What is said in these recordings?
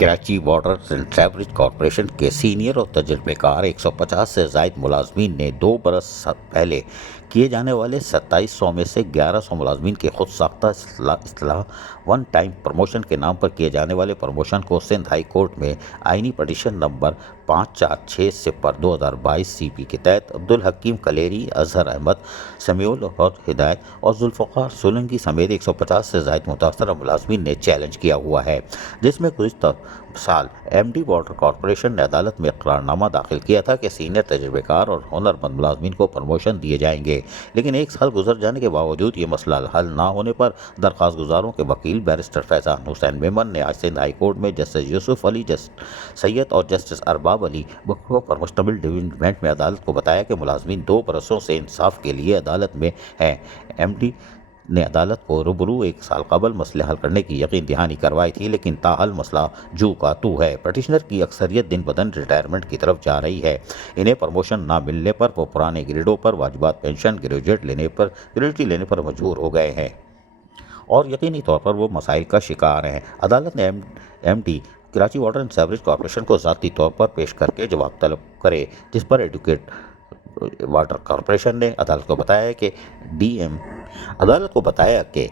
Karachi water and sewerage corporation के senior और तजुर्बेकार 150 से जायद मुलाजमीन ने 2 बरस पहले किए जाने वाले 2700 में से 1100 मुलाजमीन के खुद साख्ता इस्लाह वन टाइम प्रमोशन के नाम पर किए जाने वाले प्रमोशन को सिंध हाई कोर्ट में आइनी पटिशन नंबर 546/2022 CP के तहत अब्दुल हकीम कलेरी, अजहर अहमद, समीउल और हिदायत और जुल्फ़िकार सोलंकी समेत 150 से जायद मुतासरा मुलाजमीन ने चैलेंज किया हुआ है, जिसमें गुज़िश्ता साल MD वाटर कॉरपोरेशन ने अदालत में इकरारनामा दाखिल किया था कि सीनियर तजुर्बेकार और हुनरमंद मुलाजमीन को प्रमोशन दिए जाएंगे। लेकिन 1 साल गुजर जाने के बावजूद ये मसला हल ना होने पर दरख्वास्त गुजारों के वकील बैरिस्टर फैजान हुसैन मेमन ने आज सिंध हाई कोर्ट में जस्टिस यूसुफ अली सैयद और जस्टिस अरबाब अली बख्शो पर मुश्तमिल डिवीजन बेंच में अदालत को बताया कि मुलाजमीन 2 बरसों से इंसाफ के लिए अदालत में हैं। MD ने अदालत को रूबरू 1 साल कबल मसले हल करने की यकीन दहानी करवाई थी, लेकिन ताहल मसला जू का तू है। पटिशनर की अक्सरियत दिन बदन रिटायरमेंट की तरफ जा रही है। इन्हें प्रमोशन ना मिलने पर वो पुराने ग्रेडों पर वाजिबात पेंशन ग्रेजुएटी लेने पर मजबूर हो गए हैं और यकीनी तौर पर वो मसाइल का शिकार हैं। अदालत ने MD Karachi water and sewerage corporation को ज़ाती तौर पर पेश करके जवाब तलब करे, जिस पर एडवोकेट वाटर कॉरपोरेशन ने अदालत को बताया कि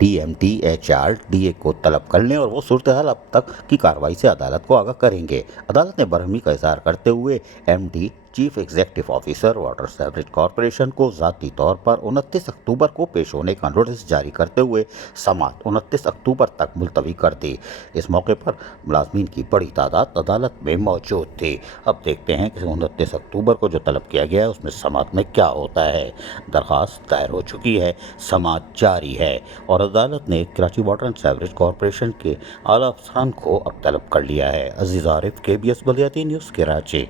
DMTHRDA को तलब कर लें और वो सूरत हाल अब तक की कार्रवाई से अदालत को आगाह करेंगे। अदालत ने बरहमी का इज़हार करते हुए MD chief executive officer water sewerage corporation को ज़ाती तौर पर 29 अक्टूबर को पेश होने का नोटिस जारी करते हुए समात 29 अक्टूबर तक मुलतवी कर दी। इस मौके पर मुलाजमीन की बड़ी तादाद अदालत में मौजूद थी। अब देखते हैं कि 29 अक्टूबर को जो तलब किया गया है उसमें समात में क्या होता है। दरख्वास्त दायर हो चुकी है, समात जारी है और अदालत ने Karachi water and sewerage corporation के आला अफसरान को अब तलब कर लिया है। अजीज़ आरिफ, KBS बलियाती न्यूज़, कराची।